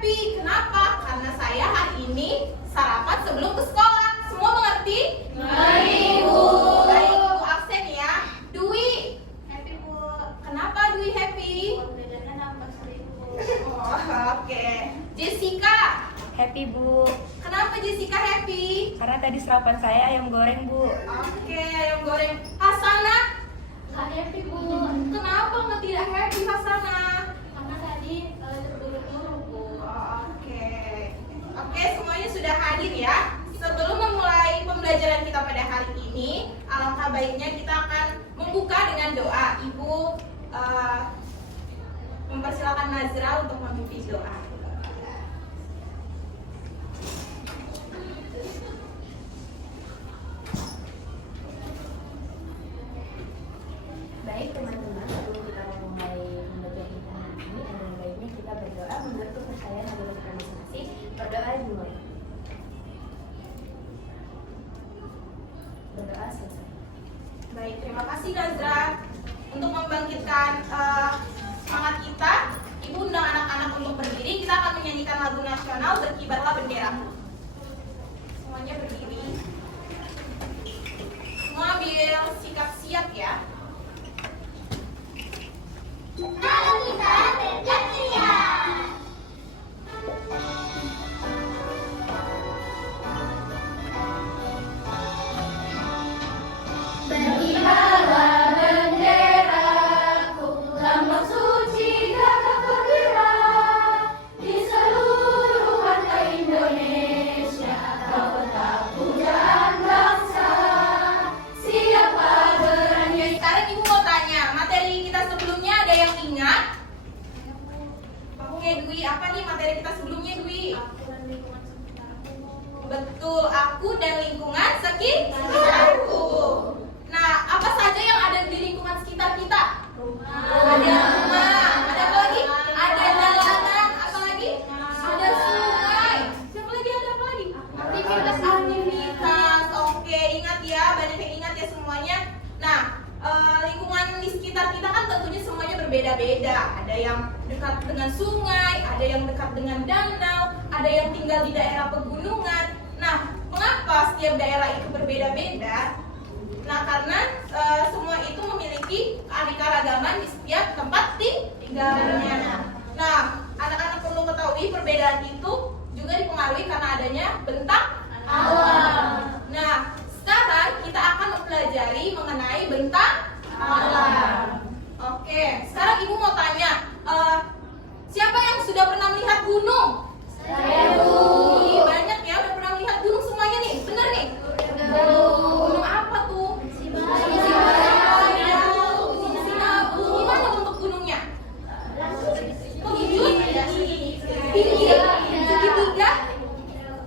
happy. Kenapa? Karena saya hari ini sarapan sebelum ke sekolah. Semua mengerti? Mengerti, Bu. Baik, Ibu absen ya. Dwi. Happy, Bu. Kenapa Dwi happy? Bedanya nambah 1000. Oh, oke. Jessica. Happy, Bu. Kenapa Jessica happy? Karena tadi sarapan saya ayam goreng, Bu. Oke, ayam goreng. Hasanah. Nggak happy, Bu. Kenapa nggak tidak happy Hasanah? Karena tadi terburu-buru, Bu. Oke. Oke, semuanya sudah hadir ya. Sebelum memulai pembelajaran kita pada hari ini, alangkah baiknya kita akan membuka dengan doa. Ibu mempersilakan Nazra untuk memimpin doa. Baik teman-teman, sebelum kita memulai pembelajaran kita hari ini, ada baiknya kita berdoa menurut kepercayaan agama kita masing-masing. Berdoa dimulai. Berdoa selesai. Baik, terima kasih Nazra. Untuk membangkitkan semangat kita, Ibu undang anak-anak untuk berdiri. Kita akan menyanyikan lagu nasional Berkibarlah Benderamu. Semuanya berdiri. Semua ambil sikap siap ya. Ayo kita bergerak ceria. Berkibarlah benderaku, lambang suci gagah perwira di seluruh pantai Indonesia. Kau tetap pujaan bangsa. Siapa berani? Sekarang Ibu mau tanya, materi kita sebelumnya ada yang ingat? Oke Dwi, apa nih materi kita sebelumnya Dwi? Betul, aku dan lingkungan sekitarku. Nah, apa saja yang ada di lingkungan sekitar kita? Ada rumah, ada apa lagi? Ada jalanan, apa lagi? Ada sungai. Siapa lagi, ada apa lagi? Aktivitas. Oke, ingat ya, banyak yang ingat ya semuanya. Nah, lingkungan di sekitar kita kan tentunya semuanya berbeda-beda. Ada yang dekat dengan sungai, ada yang dekat dengan danau, ada yang tinggal di daerah pegunungan. Nah, mengapa setiap daerah itu berbeda-beda? Nah, karena semua itu memiliki keanekaragaman di setiap tempat tinggalnya. Nah, anak-anak perlu ketahui perbedaan itu juga dipengaruhi karena adanya bentang alam. Nah, sekarang kita akan mempelajari mengenai bentang alam. Oke, sekarang Ibu mau tanya, siapa yang sudah pernah melihat gunung? Saya, Bu. Ih, banyak ya, udah pernah melihat gunung semuanya nih, bener nih? Gunung apa tuh? Sinabung. Gimana bentuk gunungnya? Bukit? Tinggi? Segitiga?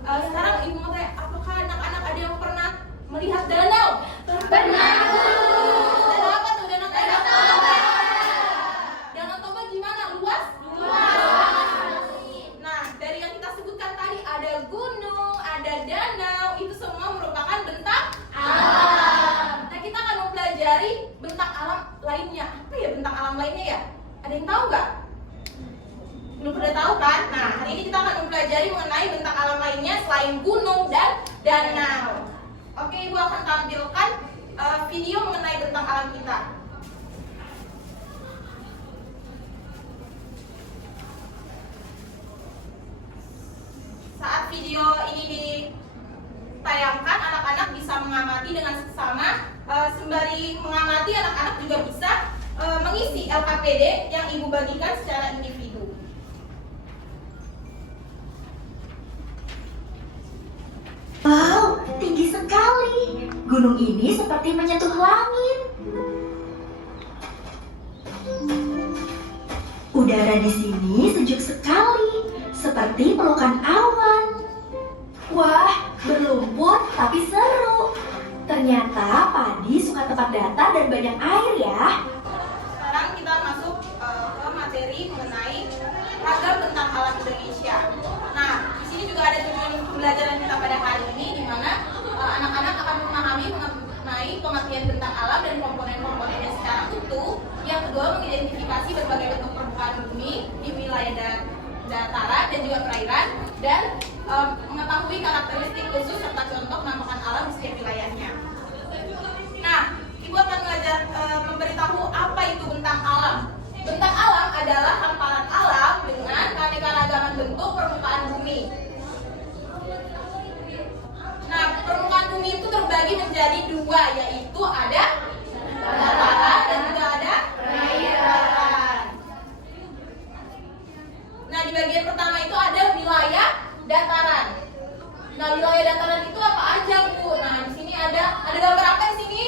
Sekarang Ibu mau tanya, apakah anak-anak ada yang pernah melihat danau? Pernah, Bu. Danau apa tuh? Danau Toba. Danau Toba gimana? Luas? Nah, dari yang kita sebutkan tadi ada gunung, ada danau, itu semua merupakan bentang alam. Nah, kita akan mempelajari bentang alam lainnya. Apa ya bentang alam lainnya ya? Ada yang tahu nggak? Belum pada tahu kan? Nah, hari ini kita akan mempelajari mengenai bentang alam lainnya selain gunung dan danau. Oke, Ibu akan tampilkan video mengenai bentang alam kita. Saat video ini ditayangkan, anak-anak bisa mengamati dengan seksama. Sembari mengamati, anak-anak juga bisa mengisi LKPD yang Ibu bagikan secara individu. Wow, tinggi sekali. Gunung ini seperti menyentuh langit. Udara di sini sejuk sekali, seperti pelukan awan. Wah, berlumpur tapi seru. Ternyata padi suka tempat datar dan banyak air ya. Sekarang kita masuk ke materi mengenai ragam bentang alam Indonesia. Nah, di sini juga ada tujuan pembelajaran kita pada hari ini, di mana anak-anak akan memahami mengenai pengertian bentang alam dan komponen-komponennya secara utuh. Yang kedua, mengidentifikasi berbagai bentuk permukaan bumi di wilayah dataran dan juga juga perairan dan mengetahui karakteristik khusus serta contoh penampakan alam di setiap wilayahnya. Nah, Ibu akan memberitahu apa itu bentang alam. Bentang alam adalah hamparan alam dengan keanekaragaman bentuk permukaan bumi. Nah, permukaan bumi itu terbagi menjadi dua, yaitu ada dataran dan juga ada perairan. Nah, di bagian pertama itu ada wilayah dataran. Nah, wilayah dataran itu apa aja, Bu? Nah, di sini ada gambar apa di sini?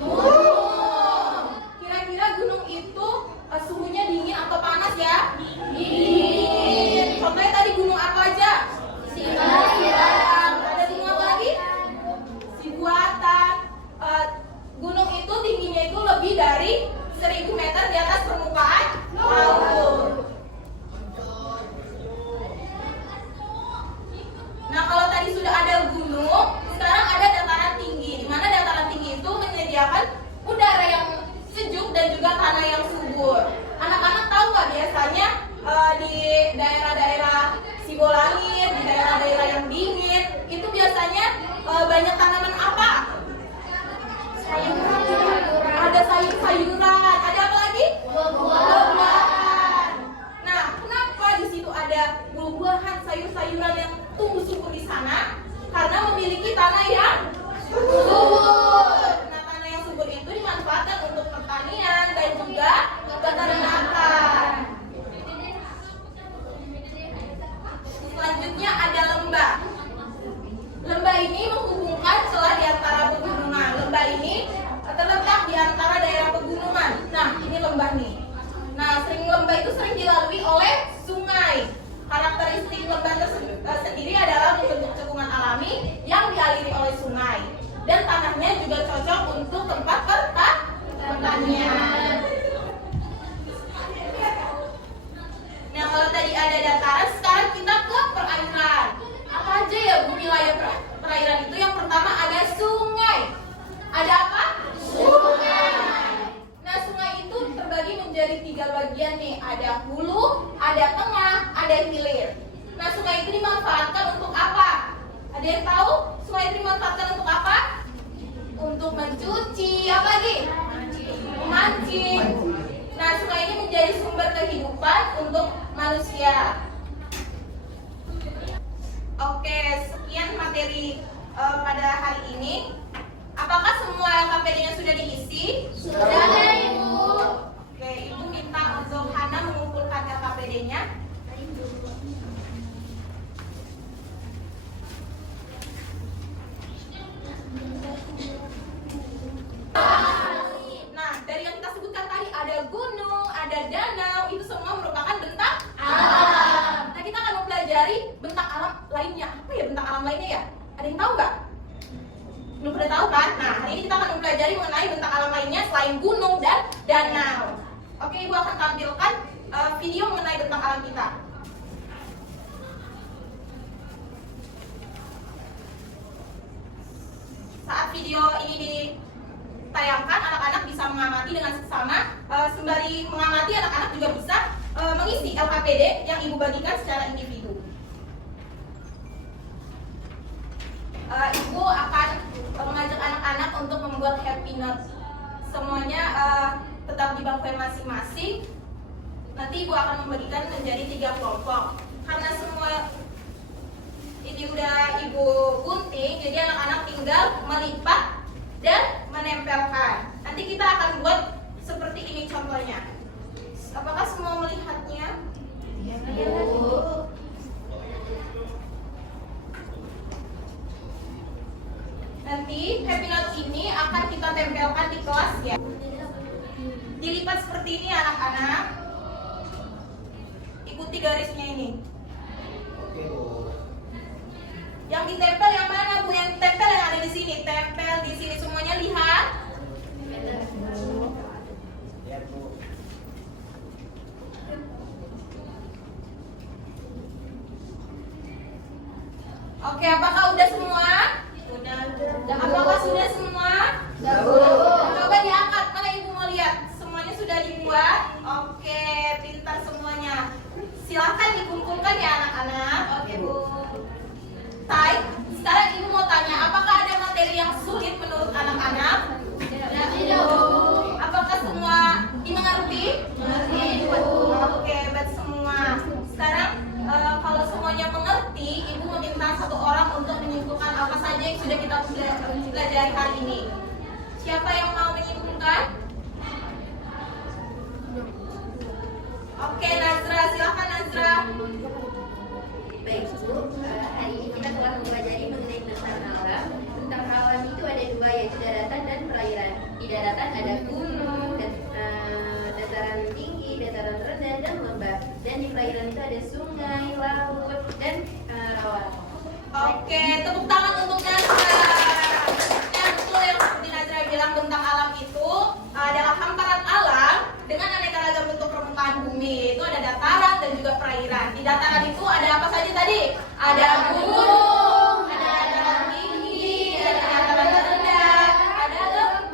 Gunung. Kira-kira gunung itu suhunya dingin atau panas ya? Dingin. Contohnya tadi gunung apa aja? Sinabung. Ada gunung apa lagi? Sibuatan. Gunung itu tingginya itu lebih dari 1000 meter di atas permukaan laut. Nah, kalau tadi sudah ada gunung, sekarang ada dataran tinggi. Di mana dataran tinggi itu menyediakan udara yang sejuk dan juga tanah yang subur. Anak-anak tahu nggak biasanya di daerah-daerah Sibolangit, di daerah-daerah yang dingin, itu biasanya banyak tanaman apa? Ada sayur-sayuran, ada apa lagi? Buah-buahan. Nah, kenapa di situ ada buah-buahan, sayur-sayuran yang tumbuh subur di sana? Karena memiliki tanah yang subur. Nah, tanah yang subur itu dimanfaatkan untuk pertanian dan juga peternakan. Selanjutnya ada lembah. Lembah ini menghubungkan celah di antara pegunungan. Lembah ini terletak di antara daerah pegunungan. Nah, ini lembah nih. Nah, lembah itu sering dilalui oleh sungai. Karakteristik lembah sendiri adalah membentuk cekungan alami yang dialiri oleh sungai. Dan tanahnya juga cocok untuk tempat pertanian. Nah, kalau tadi ada dataran, sekarang kita ke perairan. Apa aja ya, Bu, wilayah perairan itu? Yang pertama ada sungai. Ada apa? Sungai. Nah, sungai itu terbagi menjadi 3 bagian nih. Ada hulu, ada tengah, ada hilir. Nah, sungai itu dimanfaatkan untuk apa? Ada yang tahu? Sungai itu dimanfaatkan untuk apa? Untuk mencuci, apa lagi? Memancing. Nah, sungai ini menjadi sumber kehidupan untuk manusia. Oke, sekian materi pada hari ini. Apakah semua LKPD-nya sudah diisi? Sudah, Ibu. Oke, Ibu minta untuk Hana mengumpulkan LKPD-nya. Nah, dari yang kita sebutkan tadi ada gunung, ada danau, itu semua merupakan bentang alam. Nah, kita akan mempelajari bentang alam lainnya. Apa ya bentang alam lainnya ya? Ada yang tahu nggak? Belum pernah tahu kan? Nah, hari ini kita akan mempelajari mengenai bentang alam lainnya selain gunung dan danau. Oke, Ibu akan tampilkan video mengenai bentang alam kita. Saat video ini ditayangkan, anak-anak bisa mengamati dengan seksama. Sembari mengamati, anak-anak juga bisa mengisi LKPD yang Ibu bagikan secara individu. Ibu akan mengajak anak-anak untuk membuat happy note. Semuanya tetap di bangku masing-masing. Nanti Ibu akan membagikan menjadi 3 kelompok. Karena semua ini udah Ibu gunting, jadi anak-anak tinggal melipat dan menempelkan. Nanti kita akan buat seperti ini contohnya. Apakah semua melihatnya? Iya, Bu. Nanti happy note ini akan kita tempelkan di kelas ya. Dilipat seperti ini anak-anak. Ikuti garisnya ini. Oke, Bu. Yang ditempel yang mana, Bu? Yang ditempel yang ada di sini. Tempel di sini semuanya, lihat. Lihat, Bu. Oke, apakah udah semua? Udah. Apakah sudah semua? Sudah, Bu. Coba diangkat, mana Ibu mau lihat? Semuanya sudah dibuat? Oke, pintar semuanya. Silakan dikumpulkan ya anak-anak. aja yang sudah kita pelajari hari ini. Siapa yang mau menyimpulkan? Oke, Nazra, silakan Nazra. Baik Bu, hari ini kita telah mempelajari mengenai tentang alam. Tentang alam itu ada dua, yaitu daratan dan perairan. Di daratan ada gunung, dataran tinggi, dataran rendah, dan lembah. Dan di perairan itu ada sungai, laut, dan rawa. Oke, tepuk tangan untuk Nazra. Ya, betul yang seperti Nazra bilang, bentang alam itu adalah hamparan alam dengan aneka ragam bentuk permukaan bumi. Itu ada dataran dan juga perairan. Di dataran itu ada apa saja tadi? Ada gunung, ada dataran tinggi, ada dataran rendah, ada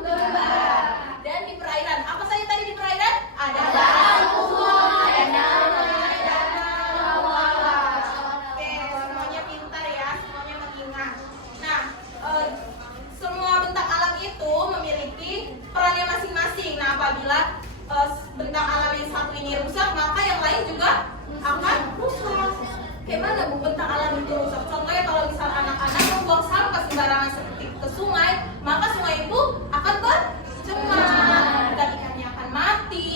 lembah. Dan di perairan, apa saja tadi di perairan? Ada laut, ada danau, oke, semuanya pintar ya, semuanya mengingat. Nah, semua bentang alam itu memiliki perannya masing-masing. Nah, apabila bentang alam yang satu ini rusak, maka yang lain juga akan rusak. Gimana Bu bentang alam itu rusak? Contohnya kalau misal anak-anak membuang sampah sembarangan seperti ke sungai, maka sungai itu akan tercemar dan ikannya akan mati,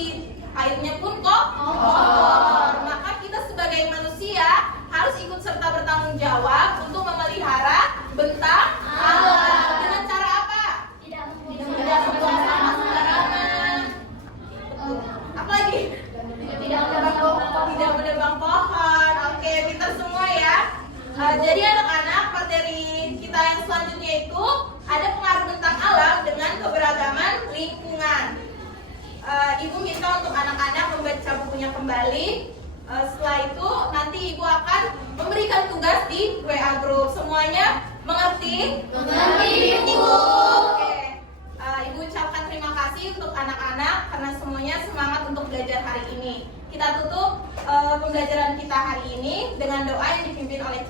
airnya pun kotor. Maka kita sebagai manusia harus ikut serta bertanggung jawab untuk memelihara bentang alam. Dengan cara apa? Tidak membuang sampah sembarangan. Apalagi? Tidak menebang pohon. Oke, pintar semua ya. Jadi anak-anak, materi kita yang selanjutnya itu ada pengaruh bentang alam dengan keberagaman lingkungan. Ibu minta untuk anak-anak membaca bukunya kembali. Setelah itu nanti ibu akan memberikan tugas di WA group. Semuanya mengerti? Mengerti, Bu. Oke. Ibu ucapkan terima kasih untuk anak-anak karena semuanya semangat untuk belajar hari ini. Kita tutup pembelajaran kita hari ini dengan doa yang dipimpin oleh